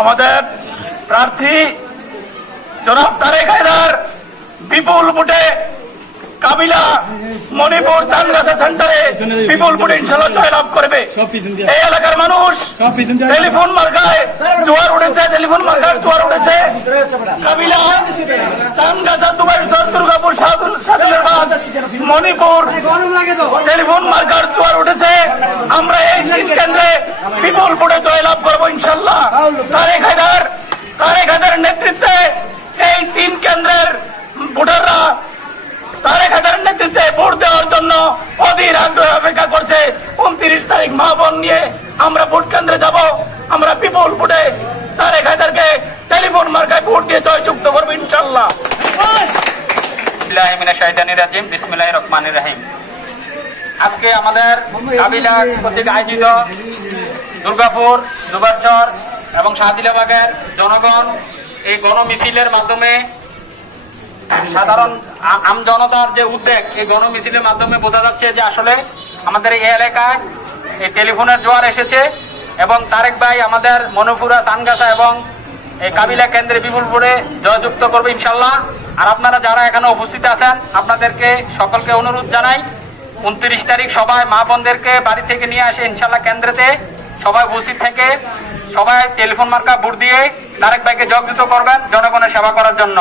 আমাদের প্রার্থী জনাব তারেক হায়দার বিপুল ভোটে কাবিলা মণিপুর চানগাছা সেন্টারে বিপুল ভোটে ইনশাআল্লাহ জয়লাভ করবে। এই এলাকার মানুষ টেলিফোন মার্কায় জোয়ার উঠেছে, টেলিফোন মার্কার জোয়ার উঠেছে। কাবিলা চানগাছা দুবাইশ্বর দুর্গাপুর সাদুল্লাবাদ মণিপুর টেলিফোন মার্কার জোয়ার উঠেছে। আমরা এই তিন কেন্দ্রে বিপুল ভোটে জয়লাভ করবো ইনশাআল্লাহ। তারেক হায়দারের নেতৃত্বে এই তিন কেন্দ্রের ভোটাররা তারেক হায়দারের নেতৃত্বে ভোট দেওয়ার জন্য অধীর আগ্রহে অপেক্ষা করছে। 29 তারিখ মা বোন নিয়ে আমরা ভোট কেন্দ্রে যাব। আমরা বিপুল ভোটে তারেক হায়দারকে টেলিফোন মার্কায় ভোট দিয়ে জয়যুক্ত করবো ইনশাআল্লাহ। বিসমিল্লাহির রহমানির রহিম। আজকে আমাদের কাবিলা কর্তৃক আয়োজিত দুর্গাপুর, দুবারচর এবং শাহদিলাবাগের জনগণ এই গণমিছিলের মাধ্যমে সাধারণ আমজনতার যে উদ্বেগ, এই গণমিছিলের মাধ্যমে বোঝা যাচ্ছে যে আসলে আমাদের এই এলাকায় এই টেলিফোনের জোয়ার এসেছে এবং তারেক ভাই আমাদের মণিপুরা চানগাছা এবং এই কাবিলা কেন্দ্রে বিপুল ভোটে জয়যুক্ত করবে ইনশাল্লাহ। আর আপনারা যারা এখানে উপস্থিত আছেন আপনাদেরকে সকলকে অনুরোধ জানাই 29 তারিখ সবাই মা বোনদেরকে বাড়ি থেকে নিয়ে আসে ইনশাল্লাহ কেন্দ্রেতে সবাই উপস্থিত থেকে সবাই টেলিফোন মার্কা ভোট দিয়ে তারেক ভাইকে জয়যুক্ত করবেন জনগণের সেবা করার জন্য।